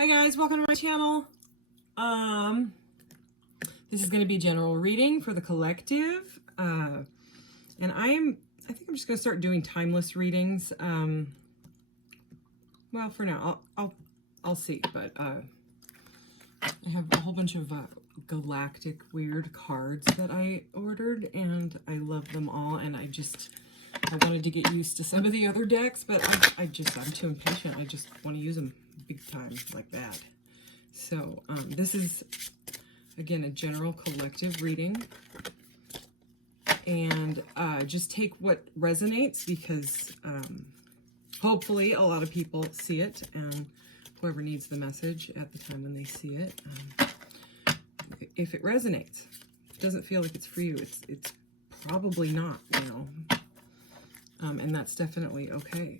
Hi guys, welcome to my channel. This is going to be a general reading for the collective. And I think I'm just going to start doing timeless readings. Well, for now, I'll see, but I have a whole bunch of galactic weird cards that I ordered, and I love them all, and I wanted to get used to some of the other decks, but I'm too impatient. I just want to use them big time like that. So this is, again, a general collective reading, and just take what resonates, because hopefully a lot of people see it, and whoever needs the message at the time when they see it, if it resonates, if it doesn't feel like it's for you, it's probably not, you know. And that's definitely okay.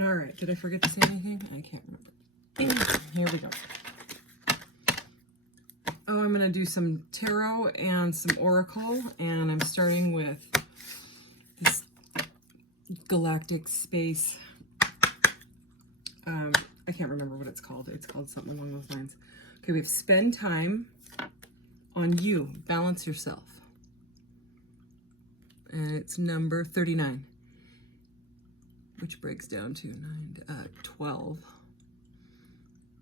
All right, did I forget to say anything? I can't remember. Here we go. Oh, I'm going to do some tarot and some oracle, and I'm starting with this galactic space. I can't remember what it's called. It's called something along those lines. Okay, we have spend time on you. Balance yourself. And it's number 39, which breaks down to 12.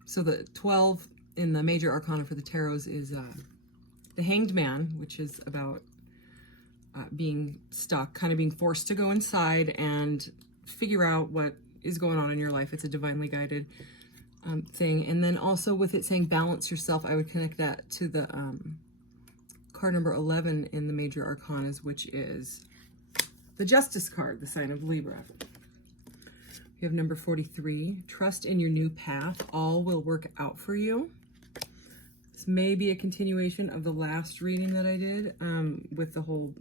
So the 12 in the major arcana for the tarots is the Hanged Man, which is about being stuck, kind of being forced to go inside and figure out what is going on in your life. It's a divinely guided thing. And then also with it saying balance yourself, I would connect that to the card number 11 in the major arcanas, which is the Justice card, the sign of Libra. We have number 43, trust in your new path. All will work out for you. This may be a continuation of the last reading that I did with the whole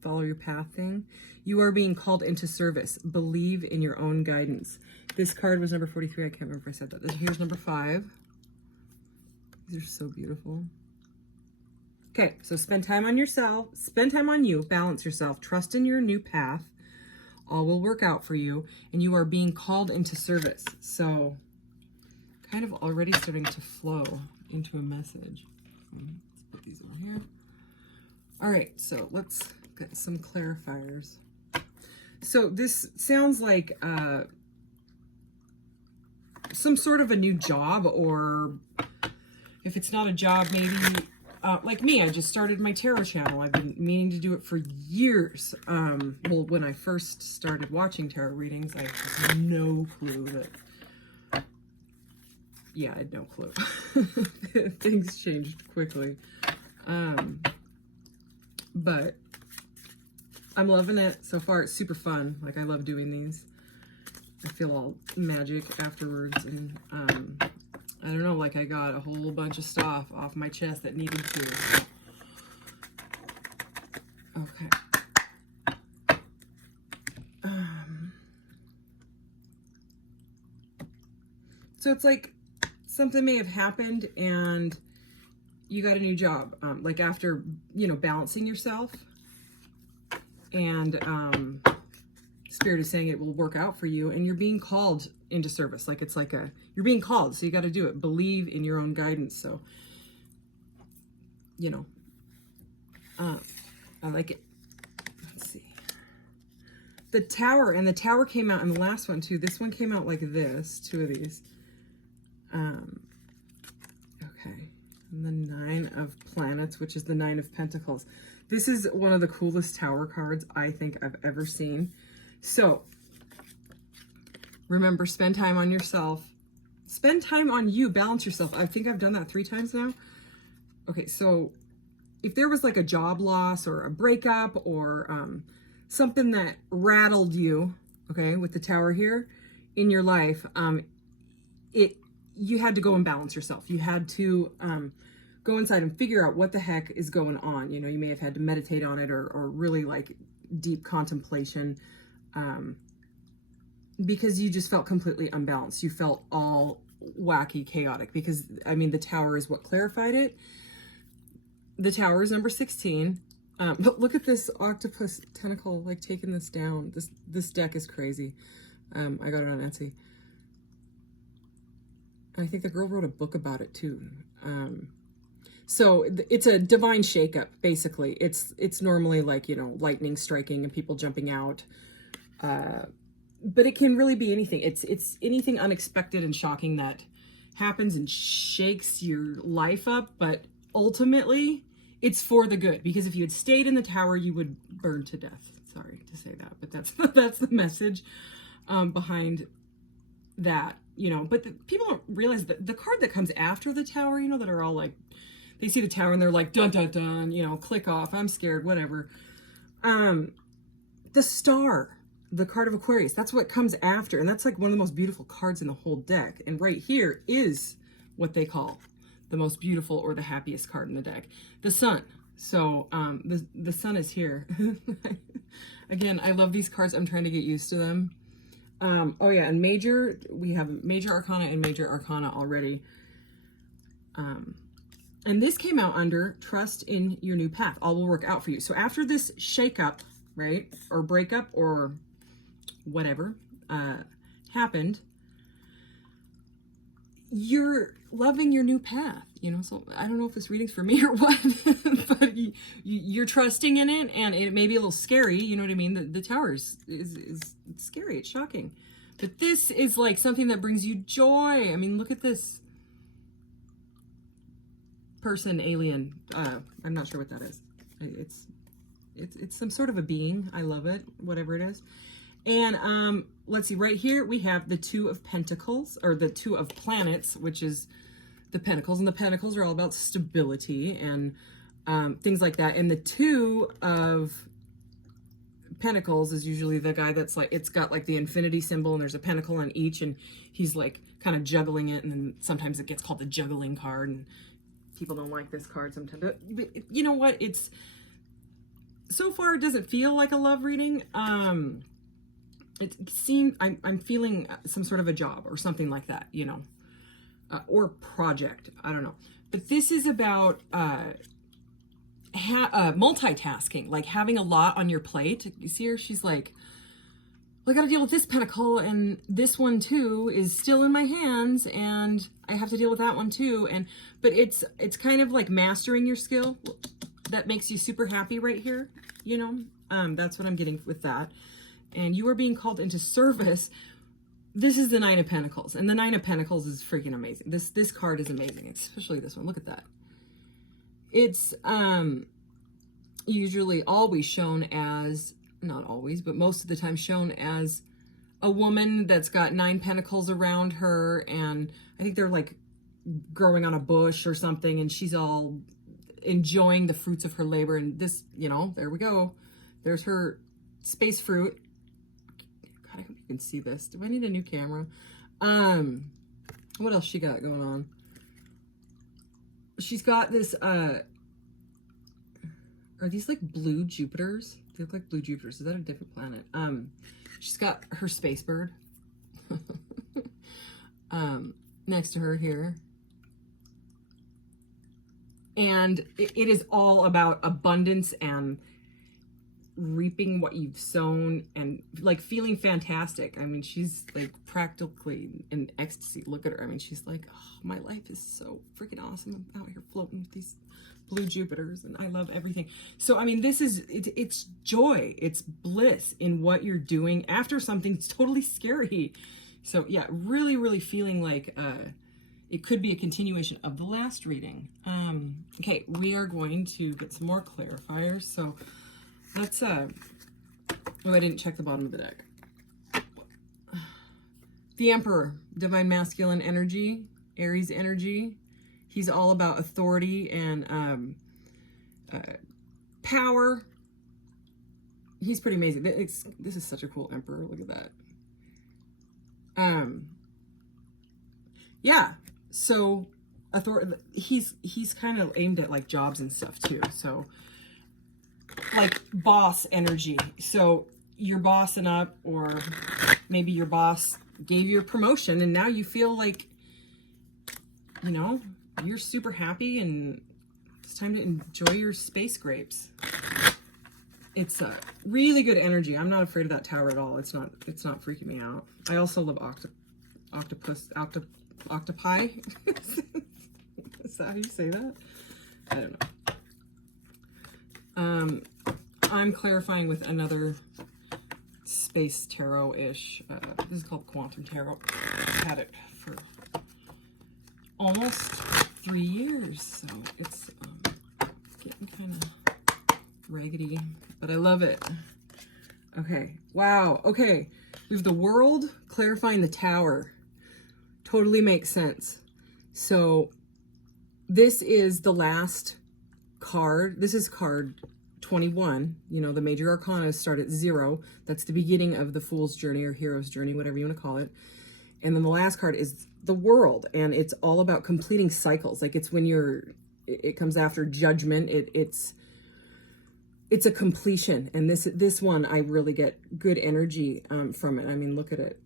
follow your path thing. You are being called into service. Believe in your own guidance. This card was number 43. I can't remember if I said that. Here's number 5. These are so beautiful. Okay, so spend time on yourself. Spend time on you. Balance yourself. Trust in your new path. All will work out for you. And you are being called into service. So kind of already starting to flow into a message. Let's put these on here. All right, so let's get some clarifiers. So this sounds like some sort of a new job, or if it's not a job, maybe like me, I just started my tarot channel. I've been meaning to do it for years. Well, when I first started watching tarot readings, I had no clue that, yeah, I had no clue. Things changed quickly. But I'm loving it so far. It's super fun. Like, I love doing these. I feel all magic afterwards, and I don't know, like I got a whole bunch of stuff off my chest that needed to. Okay. So it's like something may have happened and you got a new job. Like after, you know, balancing yourself, and Spirit is saying it will work out for you, and you're being called into service. Like it's like you're being called, so you got to do it. Believe in your own guidance. So, you know, I like it. Let's see. The Tower, and the Tower came out in the last one too. This one came out like this, 2 of these. Okay. And the 9 of Planets, which is the 9 of Pentacles. This is one of the coolest Tower cards I think I've ever seen. So, remember, spend time on yourself. Spend time on you. Balance yourself. I think I've done that 3 times now. Okay, so if there was like a job loss or a breakup or something that rattled you, okay, with the Tower here in your life, you had to go and balance yourself. You had to go inside and figure out what the heck is going on. You know, you may have had to meditate on it, or really like deep contemplation. Because you just felt completely unbalanced. You felt all wacky, chaotic, because, I mean, the Tower is what clarified it. The Tower is number 16. But look at this octopus tentacle, like, taking this down. This deck is crazy. I got it on Etsy. I think the girl wrote a book about it too. So it's a divine shakeup, basically. It's normally like, you know, lightning striking and people jumping out. But it can really be anything. It's anything unexpected and shocking that happens and shakes your life up. But ultimately, it's for the good. Because if you had stayed in the tower, you would burn to death. Sorry to say that, but that's the message behind that, you know. But people don't realize that the card that comes after the tower, you know, that are all like, they see the tower and they're like, dun, dun, dun, you know, click off, I'm scared, whatever. The star, the card of Aquarius, that's what comes after. And that's like one of the most beautiful cards in the whole deck. And right here is what they call the most beautiful or the happiest card in the deck. The sun. So the sun is here. Again, I love these cards. I'm trying to get used to them. Oh yeah, and major, we have major arcana and major arcana already. And this came out under trust in your new path. All will work out for you. So after this shakeup, right, or breakup or whatever happened, you're loving your new path, you know. So I don't know if this reading's for me or what, but you're trusting in it, and it may be a little scary, you know what I mean. The tower is scary, it's shocking, but this is like something that brings you joy. I mean, look at this person, alien, I'm not sure what that is. It's some sort of a being. I love it, whatever it is. And let's see, right here we have the Two of Pentacles, or the Two of Planets, which is the Pentacles, and the Pentacles are all about stability and things like that. And the Two of Pentacles is usually the guy that's like, it's got like the infinity symbol and there's a pentacle on each, and he's like kind of juggling it, and then sometimes it gets called the juggling card, and people don't like this card sometimes. But you know what? It's, so far it doesn't feel like a love reading. It seemed, I'm feeling some sort of a job or something like that, you know, or project. I don't know. But this is about multitasking, like having a lot on your plate. You see her? She's like, well, I got to deal with this pentacle, and this one too is still in my hands, and I have to deal with that one too. But it's kind of like mastering your skill that makes you super happy right here, you know. That's what I'm getting with that. And you are being called into service. This is the Nine of Pentacles, and the Nine of Pentacles is freaking amazing. This card is amazing, especially this one. Look at that. It's usually always shown as, not always, but most of the time shown as a woman that's got 9 pentacles around her, and I think they're like growing on a bush or something, and she's all enjoying the fruits of her labor. And this, you know, there we go. There's her space fruit. God, I hope you can see this. Do I need a new camera? What else she got going on? She's got this, are these like blue Jupiters? They look like blue Jupiters. Is that a different planet? She's got her space bird next to her here. And it is all about abundance and reaping what you've sown and like feeling fantastic. I mean, she's like practically in ecstasy. Look at her. I mean, she's like, oh, my life is so freaking awesome. I'm out here floating with these blue Jupiters, and I love everything. So, I mean, this is, it's joy. It's bliss in what you're doing after something totally scary. So yeah, really, really feeling like it could be a continuation of the last reading. Okay, we are going to get some more clarifiers. So let's, oh, I didn't check the bottom of the deck. The Emperor, divine masculine energy, Aries energy. He's all about authority and power. He's pretty amazing. This is such a cool Emperor. Look at that. Yeah. So he's kind of aimed at like jobs and stuff too. So like boss energy. So you're bossing up, or maybe your boss gave you a promotion and now you feel like, you know, you're super happy and it's time to enjoy your space grapes. It's a really good energy. I'm not afraid of that tower at all. It's not freaking me out. I also love octopi. Is that how you say that? I don't know. I'm clarifying with another space tarot-ish. This is called Quantum Tarot. I've had it for almost 3 years, so it's getting kind of raggedy, but I love it. Okay, wow, okay. We have the World clarifying the Tower. Totally makes sense. So this is the last card. This is card 21. You know, the major arcana start at 0. That's the beginning of the Fool's Journey or Hero's Journey, whatever you want to call it. And then the last card is the World, and it's all about completing cycles. Like, it's when it comes after judgment. It's a completion. And this one, I really get good energy from it. I mean, look at it.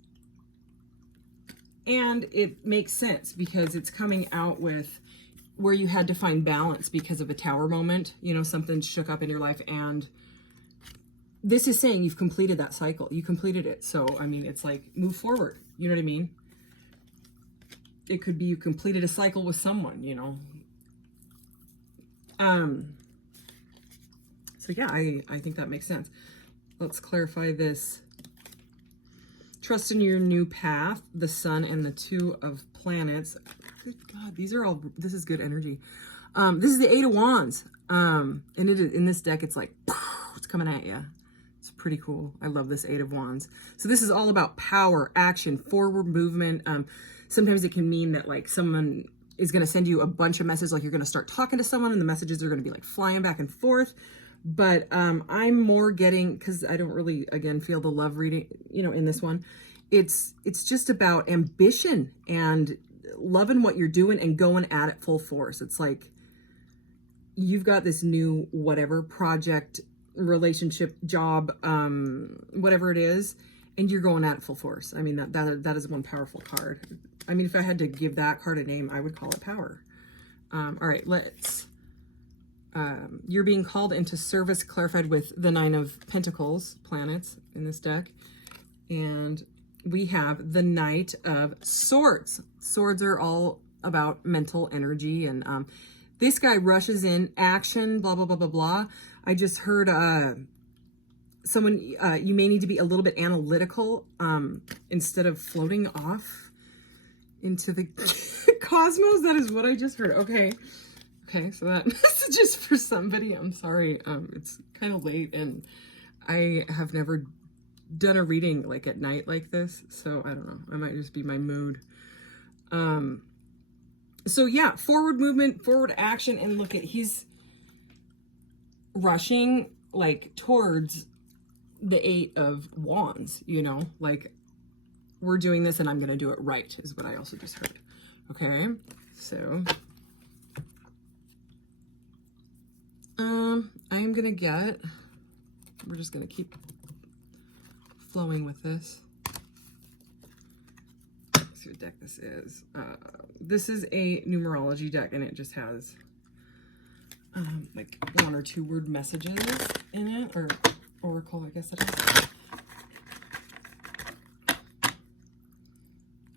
And it makes sense because it's coming out with where you had to find balance because of a tower moment. You know, something shook up in your life, and this is saying you've completed that cycle. You completed it. So, I mean, it's like, move forward. You know what I mean? It could be you completed a cycle with someone, you know. So yeah, I think that makes sense. Let's clarify this. Trust in your new path, the sun and the 2 of planets. Good God, this is good energy. This is the 8 of Wands. And in this deck, it's like, it's coming at you. It's pretty cool. I love this 8 of Wands. So this is all about power, action, forward movement. Sometimes it can mean that like someone is going to send you a bunch of messages, like you're going to start talking to someone and the messages are going to be like flying back and forth. But I'm more getting, because I don't really, again, feel the love reading, you know, in this one. It's just about ambition and loving what you're doing and going at it full force. It's like you've got this new whatever project, relationship, job, whatever it is, and you're going at it full force. I mean, that is one powerful card. I mean, if I had to give that card a name, I would call it power. All right, let's... you're being called into service, clarified with the 9 of Pentacles, planets in this deck. And we have the Knight of Swords. Swords are all about mental energy. And this guy rushes in, action, blah, blah, blah, blah, blah. I just heard someone, you may need to be a little bit analytical instead of floating off into the cosmos. That is what I just heard. Okay. Okay, so that message is for somebody. I'm sorry. It's kind of late and I have never done a reading like at night like this. So I don't know. It might just be my mood. So yeah, forward movement, forward action. And look at, he's rushing like towards the 8 of Wands, you know, like we're doing this and I'm going to do it right is what I also just heard. Okay, so... I'm gonna get, we're just gonna keep flowing with this. Let's see what deck this is. This is a numerology deck and it just has like 1 or 2 word messages in it, or oracle, I guess it is.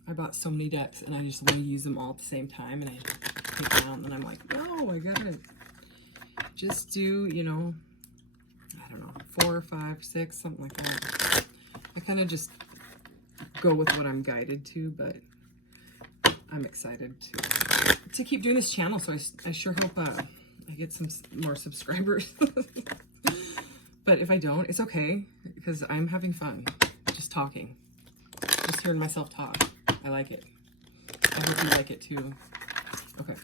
I bought so many decks and I just want to use them all at the same time, and I take them out and I'm like, no, I gotta just do, you know, I don't know, 4 or 5, 6, something like that. I kind of just go with what I'm guided to, but I'm excited to keep doing this channel. So I sure hope I get some more subscribers. But if I don't, it's okay because I'm having fun just talking, just hearing myself talk. I like it. I hope you like it too. Okay.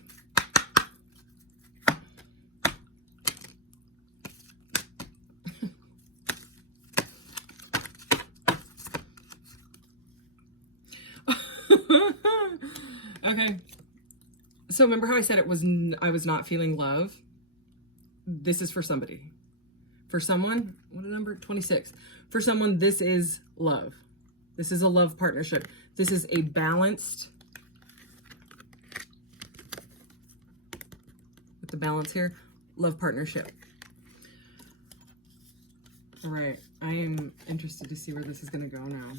Okay, so remember how I said I was not feeling love? This is for somebody. For someone, what number? 26. For someone, this is love. This is a love partnership. This is a balanced, with the balance here, love partnership. All right, I am interested to see where this is going to go now.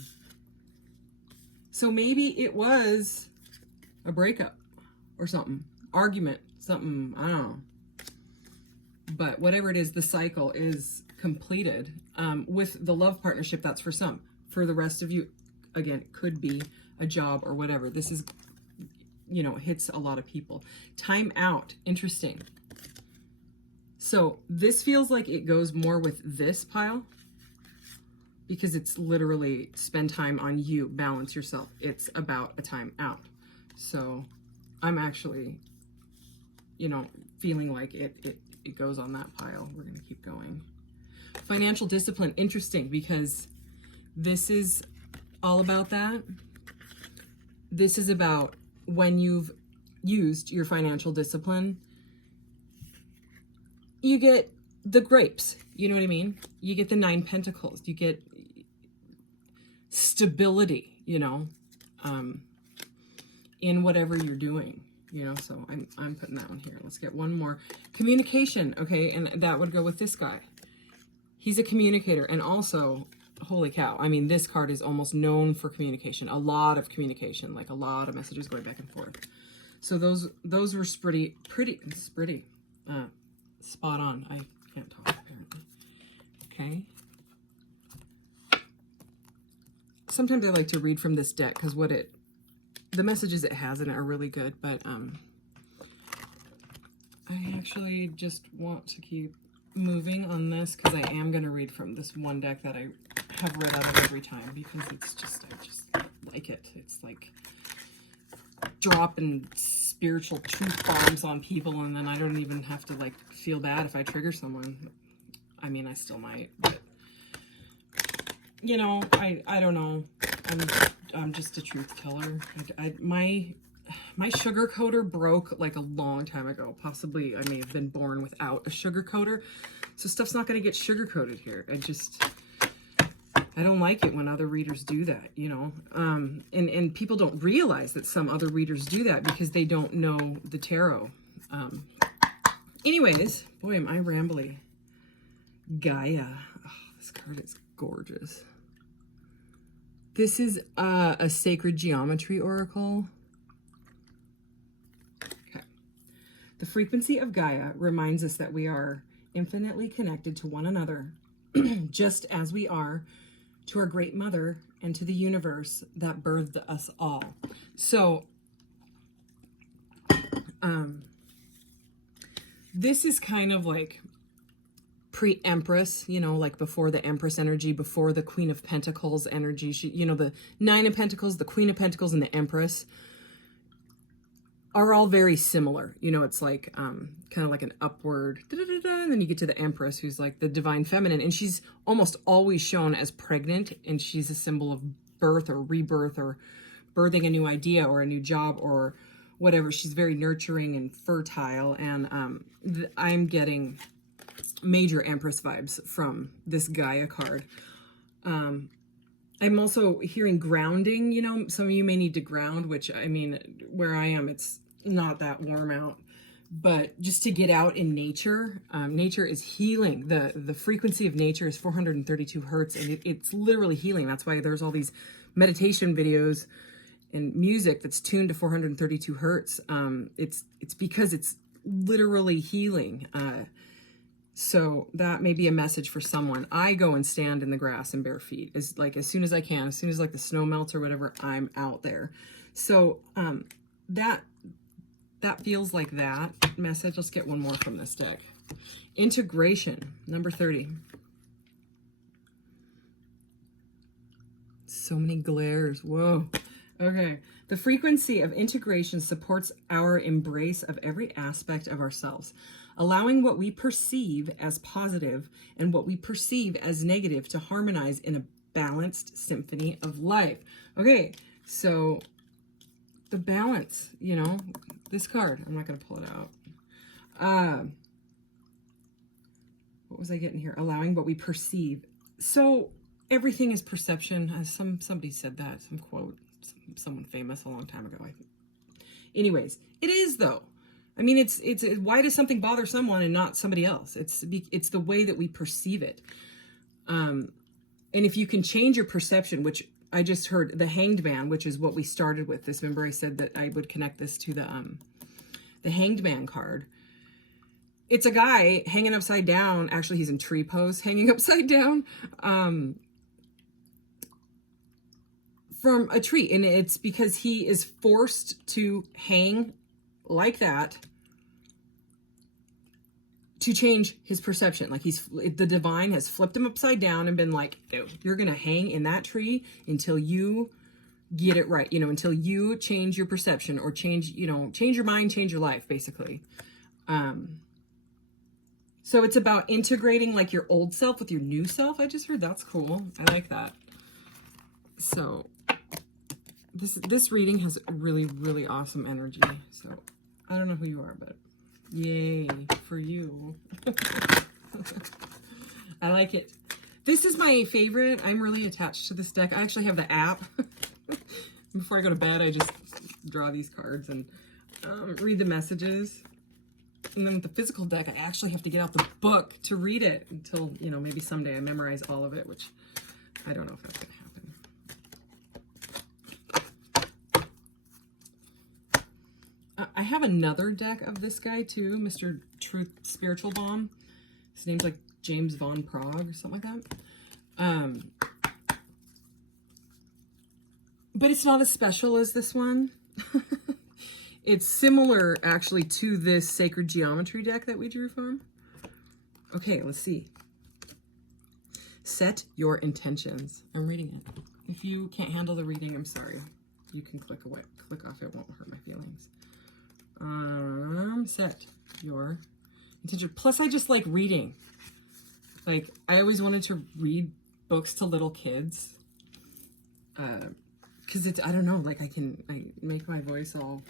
So maybe it was a breakup or something, argument, something, I don't know. But whatever it is, the cycle is completed. With the love partnership, that's for some. For the rest of you, again, it could be a job or whatever. This is, you know, hits a lot of people. Time out. Interesting. So this feels like it goes more with this pile because it's literally spend time on you, balance yourself. It's about a time out. So I'm actually, you know, feeling like it goes on that pile. We're going to keep going. Financial discipline. Interesting because this is all about that. This is about when you've used your financial discipline, you get the grapes. You know what I mean? You get the 9 pentacles. You get stability, you know, in whatever you're doing, you know. So I'm putting that one here. Let's get one more. Communication, okay, and that would go with this guy. He's a communicator, and also, holy cow, I mean, this card is almost known for communication. A lot of communication, like a lot of messages going back and forth. So those were pretty spot on. I can't talk apparently. Okay. Sometimes I like to read from this deck because the messages it has in it are really good, but I actually just want to keep moving on this because I am going to read from this one deck that I have read out of every time because it's just, I just like it. It's like dropping spiritual truth bombs on people, and then I don't even have to like feel bad if I trigger someone. I mean, I still might, but you know, I don't know. I'm just a truth teller. My sugar coater broke like a long time ago. Possibly I may have been born without a sugar coater. So stuff's not going to get sugar coated here. I don't like it when other readers do that, you know. And people don't realize that some other readers do that because they don't know the tarot. Anyways, boy, am I rambly. Gaia. Oh, this card is gorgeous. This is a sacred geometry oracle. Okay. The frequency of Gaia reminds us that we are infinitely connected to one another, just as we are to our great mother and to the universe that birthed us all. So, this is kind of like pre-Empress, you know, like before the Empress energy, before the Queen of Pentacles energy. She, you know, the 9 of Pentacles, the Queen of Pentacles, and the Empress are all very similar. You know, it's like kind of like an upward, and then you get to the Empress, who's like the divine feminine, and she's almost always shown as pregnant, and she's a symbol of birth or rebirth or birthing a new idea or a new job or whatever. She's very nurturing and fertile, and I'm getting major Empress vibes from this Gaia card. I'm also hearing grounding, you know, some of you may need to ground, which, I mean, where I am, it's not that warm out, but just to get out in nature. Nature is healing. The frequency of nature is 432 hertz, and it's literally healing. That's why there's all these meditation videos and music that's tuned to 432 hertz. It's because it's literally healing. So that may be a message for someone. I go and stand in the grass and bare feet as soon as I can, as soon as like the snow melts or whatever, I'm out there. So that feels like that message. Let's get one more from this deck. Integration, number 30. So many glares. Whoa. Okay. The frequency of integration supports our embrace of every aspect of ourselves, allowing what we perceive as positive and what we perceive as negative to harmonize in a balanced symphony of life. Okay, so the balance, you know, this card, I'm not going to pull it out. What was I getting here? Allowing what we perceive. So everything is perception. Somebody said that, some quote, someone famous a long time ago, I think. Anyways, it is though. I mean, it's why does something bother someone and not somebody else? It's the way that we perceive it. And if you can change your perception, which I just heard the Hanged Man, which is what we started with this. Remember I said that I would connect this to the Hanged Man card. It's a guy hanging upside down. Actually, he's in tree pose, hanging upside down from a tree. And it's because he is forced to hang like that to change his perception. Like the divine has flipped him upside down and been like, no, you're going to hang in that tree until you get it right. You know, until you change your perception or change, you know, change your mind, change your life, basically. So it's about integrating like your old self with your new self. I just heard that's cool. I like that. So this reading has really, really awesome energy. So I don't know who you are, but yay for you. I like it. This is my favorite. I'm really attached to this deck. I actually have the app. Before I go to bed, I just draw these cards and read the messages. And then with the physical deck, I actually have to get out the book to read it until, you know, maybe someday I memorize all of it, which I don't know if that's going to happen. I have another deck of this guy too, Mr. Truth Spiritual Bomb. His name's like James Von Prague or something like that. But it's not as special as this one. It's similar, actually, to this Sacred Geometry deck that we drew from. Okay, let's see. Set your intentions. I'm reading it. If you can't handle the reading, I'm sorry. You can click away, click off. It won't hurt my feelings. Set your intention. Plus, I just like reading. Like, I always wanted to read books to little kids. Because it's, I don't know, like I make my voice all...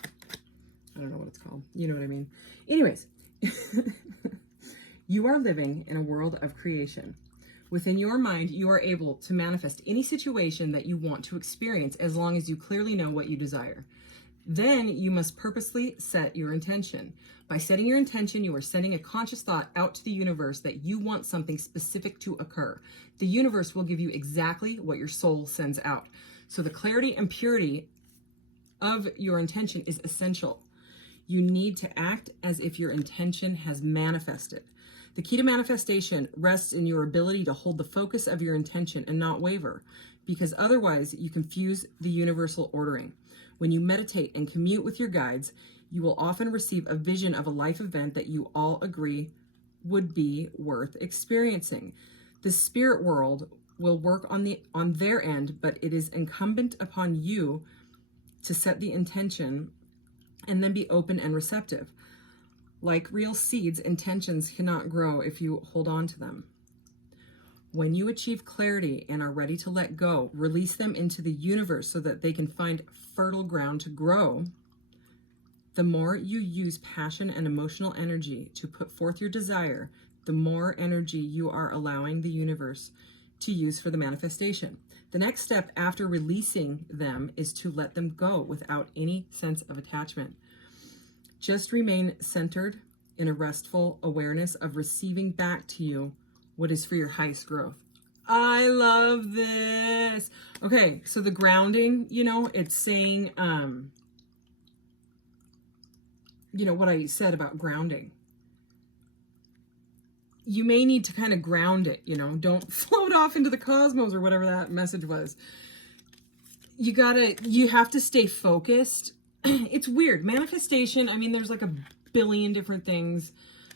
I don't know what it's called. You know what I mean? Anyways, you are living in a world of creation. Within your mind, you are able to manifest any situation that you want to experience as long as you clearly know what you desire. Then you must purposely set your intention. By setting your intention, you are sending a conscious thought out to the universe that you want something specific to occur. The universe will give you exactly what your soul sends out. So the clarity and purity of your intention is essential. You need to act as if your intention has manifested. The key to manifestation rests in your ability to hold the focus of your intention and not waver, because otherwise you confuse the universal ordering. When you meditate and commute with your guides, you will often receive a vision of a life event that you all agree would be worth experiencing. The spirit world will work on their end, but it is incumbent upon you to set the intention and then be open and receptive. Like real seeds, intentions cannot grow if you hold on to them. When you achieve clarity and are ready to let go, release them into the universe so that they can find fertile ground to grow. The more you use passion and emotional energy to put forth your desire, the more energy you are allowing the universe to use for the manifestation. The next step after releasing them is to let them go without any sense of attachment. Just remain centered in a restful awareness of receiving back to you what is for your highest growth. I love this. Okay, so the grounding, you know, it's saying, you know, what I said about grounding. You may need to kind of ground it, you know, don't float off into the cosmos or whatever that message was. You have to stay focused. It's weird. Manifestation, I mean, there's like a billion different things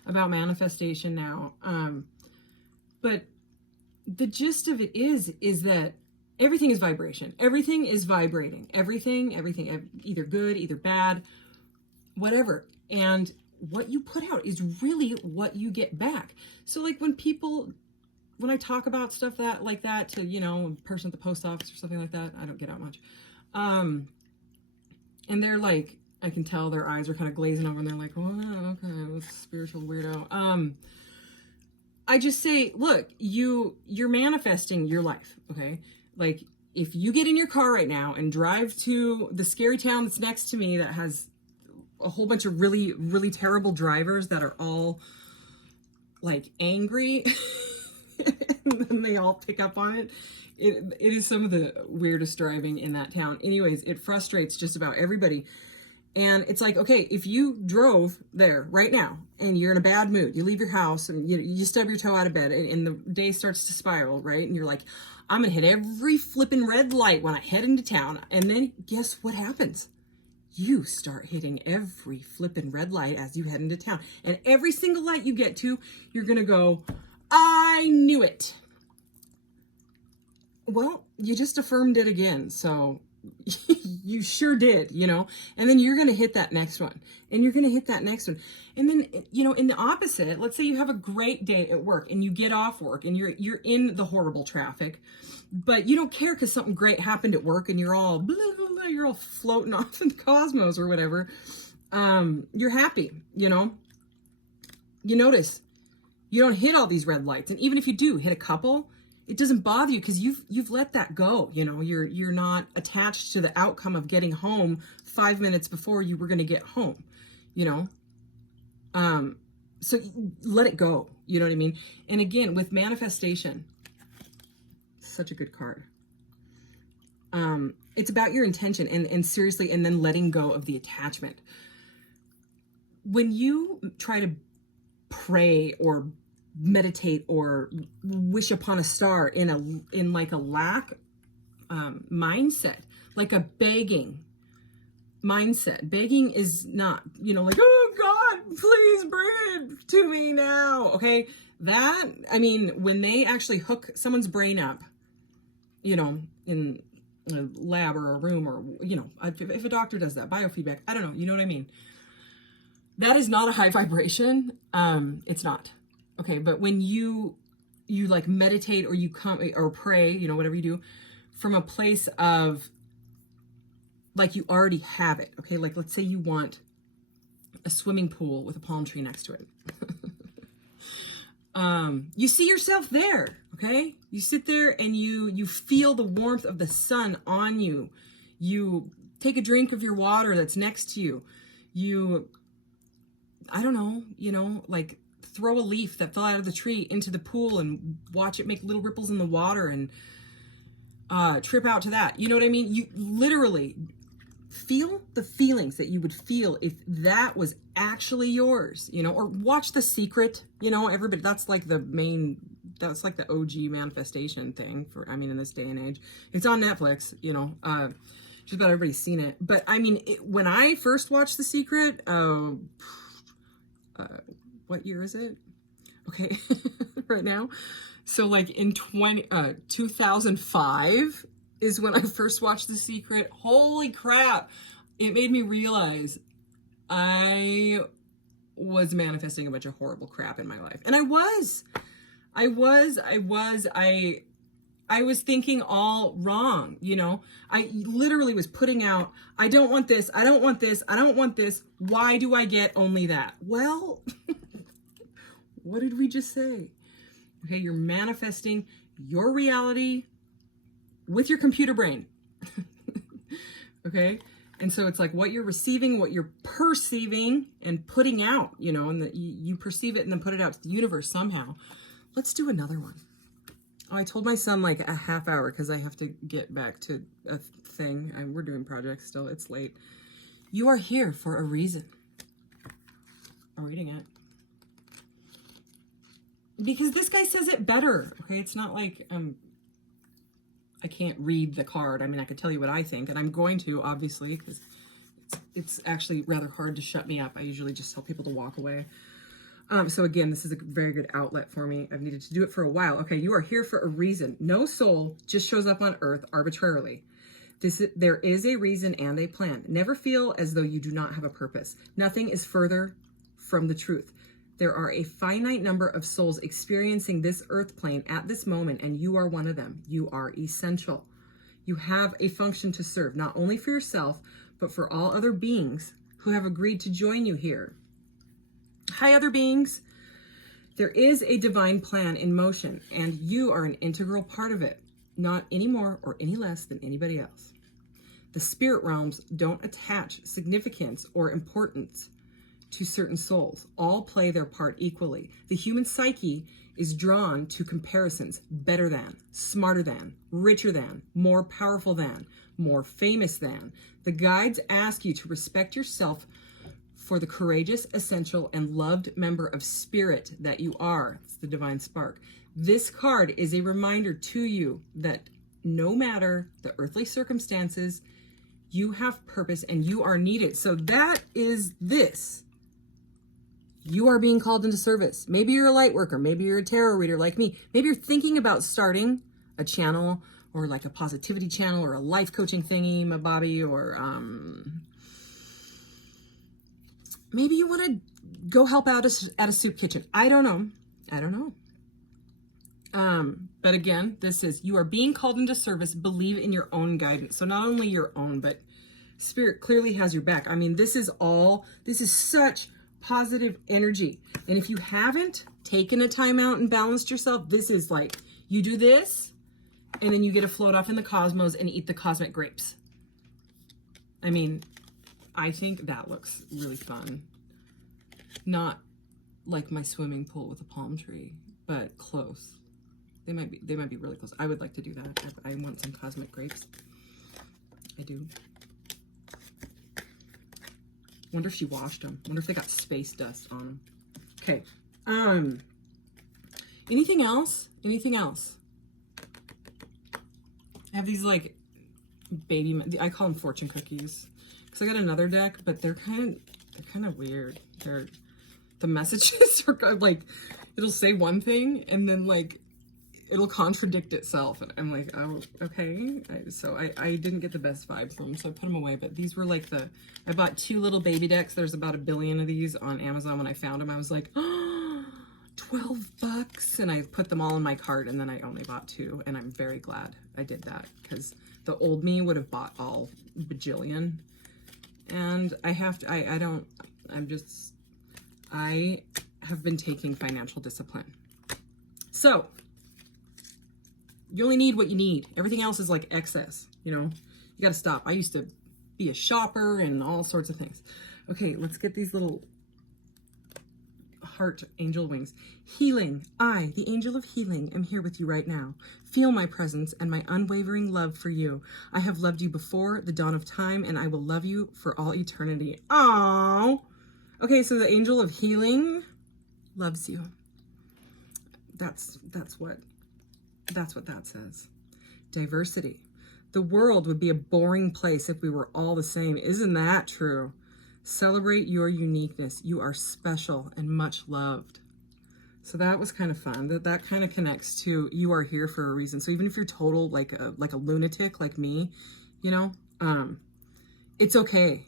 about manifestation now. But the gist of it is that everything is vibration. Everything is vibrating. Everything, either good, either bad, whatever. And what you put out is really what you get back. So like when I talk about stuff like that to, you know, a person at the post office or something like that, I don't get out much. And they're like, I can tell their eyes are kind of glazing over and they're like, oh, okay, this spiritual weirdo. I just say, look, you're manifesting your life, okay? Like if you get in your car right now and drive to the scary town that's next to me that has a whole bunch of really, really terrible drivers that are all like angry. and they all pick up on it. It is some of the weirdest driving in that town. Anyways, it frustrates just about everybody. And it's like, okay, if you drove there right now and you're in a bad mood, you leave your house and you stub your toe out of bed and the day starts to spiral, right? And you're like, I'm going to hit every flipping red light when I head into town. And then guess what happens? You start hitting every flipping red light as you head into town. And every single light you get to, you're going to go, I knew it. Well, you just affirmed it again. So you sure did, you know, and then you're going to hit that next one and you're going to hit that next one. And then, you know, in the opposite, let's say you have a great day at work and you get off work and you're in the horrible traffic, but you don't care because something great happened at work and you're all blah, blah, blah, you're all floating off in the cosmos or whatever. You're happy, you know, you notice you don't hit all these red lights. And even if you do hit a couple, it doesn't bother you because you've let that go. You know, you're not attached to the outcome of getting home 5 minutes before you were going to get home, you know? So let it go. You know what I mean? And again, with manifestation, such a good card. It's about your intention and seriously, and then letting go of the attachment. When you try to pray or meditate or wish upon a star in like a lack mindset, like a begging mindset. Begging is not, you know, like, oh God, please bring it to me now. Okay. That, I mean, when they actually hook someone's brain up, you know, in a lab or a room or, you know, if a doctor does that, biofeedback, I don't know, you know what I mean? That is not a high vibration. It's not. Okay, but when you like meditate or you come or pray, you know, whatever you do, from a place of like you already have it. Okay, like let's say you want a swimming pool with a palm tree next to it. You see yourself there. Okay, you sit there and you feel the warmth of the sun on you. You take a drink of your water that's next to you. You, I don't know, you know, like throw a leaf that fell out of the tree into the pool and watch it make little ripples in the water and trip out to that. You know what I mean? You literally feel the feelings that you would feel if that was actually yours, you know, or watch The Secret, you know, everybody, that's like the OG manifestation thing for, I mean, in this day and age. It's on Netflix, you know, just about everybody's seen it. But I mean, when I first watched The Secret, what year is it? Okay, right now. So like in 2005 is when I first watched The Secret. Holy crap. It made me realize I was manifesting a bunch of horrible crap in my life. And I was thinking all wrong, you know. I literally was putting out, I don't want this, I don't want this, I don't want this. Why do I get only that? Well, what did we just say? Okay, you're manifesting your reality with your computer brain. Okay? And so it's like what you're receiving, what you're perceiving and putting out, you know, and you perceive it and then put it out to the universe somehow. Let's do another one. Oh, I told my son like a half hour because I have to get back to a thing. We're doing projects still. It's late. You are here for a reason. I'm reading it. Because this guy says it better. Okay, it's not like I can't read the card. I mean, I could tell you what I think, and I'm going to, obviously, because it's actually rather hard to shut me up. I usually just tell people to walk away. So again, this is a very good outlet for me. I've needed to do it for a while. Okay, you are here for a reason. No soul just shows up on Earth arbitrarily. There is a reason and a plan. Never feel as though you do not have a purpose. Nothing is further from the truth. There are a finite number of souls experiencing this earth plane at this moment, and you are one of them. You are essential. You have a function to serve, not only for yourself, but for all other beings who have agreed to join you here. Hi, other beings. There is a divine plan in motion, and you are an integral part of it, not any more or any less than anybody else. The spirit realms don't attach significance or importance to certain souls. All play their part equally. The human psyche is drawn to comparisons: better than, smarter than, richer than, more powerful than, more famous than. The guides ask you to respect yourself for the courageous, essential, and loved member of spirit that you are. It's the divine spark. This card is a reminder to you that no matter the earthly circumstances, you have purpose and you are needed. So that is this. You are being called into service. Maybe you're a light worker. Maybe you're a tarot reader like me. Maybe you're thinking about starting a channel, or like a positivity channel, or a life coaching thingy, my Bobby, or maybe you want to go help out at a soup kitchen. I don't know. But again, this is, you are being called into service. Believe in your own guidance. So not only your own, but spirit clearly has your back. I mean, this is such positive energy. And if you haven't taken a time out and balanced yourself, this is like, you do this and then you get to float off in the cosmos and eat the cosmic grapes. I mean, I think that looks really fun. Not like my swimming pool with a palm tree, but close. They might be really close. I would like to do that. I want some cosmic grapes. I do. Wonder if she washed them. Wonder if they got space dust on them. Okay. Anything else? Anything else? I have these like I call them fortune cookies, because I got another deck, but they're kind of weird. The messages are like, it'll say one thing and then like it'll contradict itself, and I'm like, oh, okay. So I didn't get the best vibes from them, so I put them away. But these were like I bought 2 little baby decks. There's about 1 billion of these on Amazon. When I found them, I was like, oh, $12, and I put them all in my cart, and then I only bought 2, and I'm very glad I did that, because the old me would have bought all bajillion. And I have to, I have been taking financial discipline. So you only need what you need. Everything else is like excess, you know? You got to stop. I used to be a shopper and all sorts of things. Okay, let's get these little heart angel wings. Healing. I, the angel of healing, am here with you right now. Feel my presence and my unwavering love for you. I have loved you before the dawn of time, and I will love you for all eternity. Oh. Okay, so the angel of healing loves you. That's what that says. Diversity. The world would be a boring place if we were all the same. Isn't that true? Celebrate your uniqueness. You are special and much loved. So that was kind of fun. That kind of connects to, you are here for a reason. So even if you're total like a lunatic like me, you know, it's okay.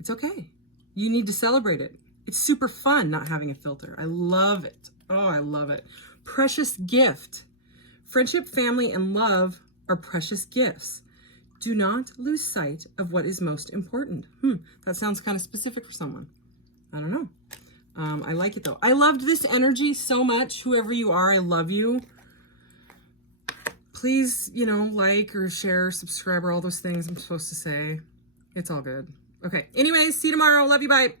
It's okay. You need to celebrate it. It's super fun not having a filter. I love it. Oh, I love it. Precious gift. Friendship, family, and love are precious gifts. Do not lose sight of what is most important. That sounds kind of specific for someone. I don't know. I like it though. I loved this energy so much. Whoever you are, I love you. Please, you know, like or share, subscribe, or all those things I'm supposed to say. It's all good. Okay. Anyways, see you tomorrow. Love you. Bye.